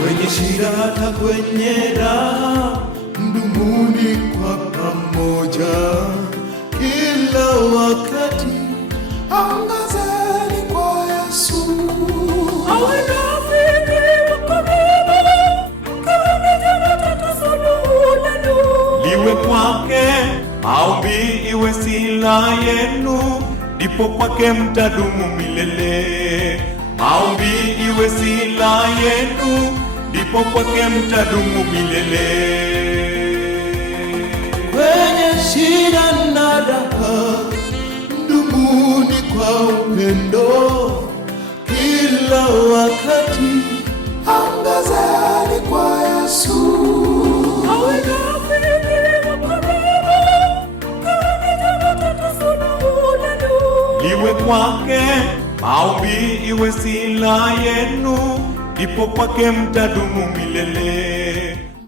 kwenye shida hata kwenye raha, mdumuni kwa pamoja kila wakati. Angazeni kwa Yesu. Awe rafiki wa karibu, mkaone matatizo suluhu lenu. Liwe kwake maombi iwe sila yenu, ndipo kwake mtadumu milele. Maombi iwe sila yenu, ndipo kwake mtadumu milele. Kwenye shida na raha, mdumuni kwa upendo kila wakati. Angazeni kwa Yesu. Awe rafiki wa karibu, mkaone matatizo suluhu lenu. Liwe kwake maombi iwe sila yenu, ndipo kwake mtadumu milele.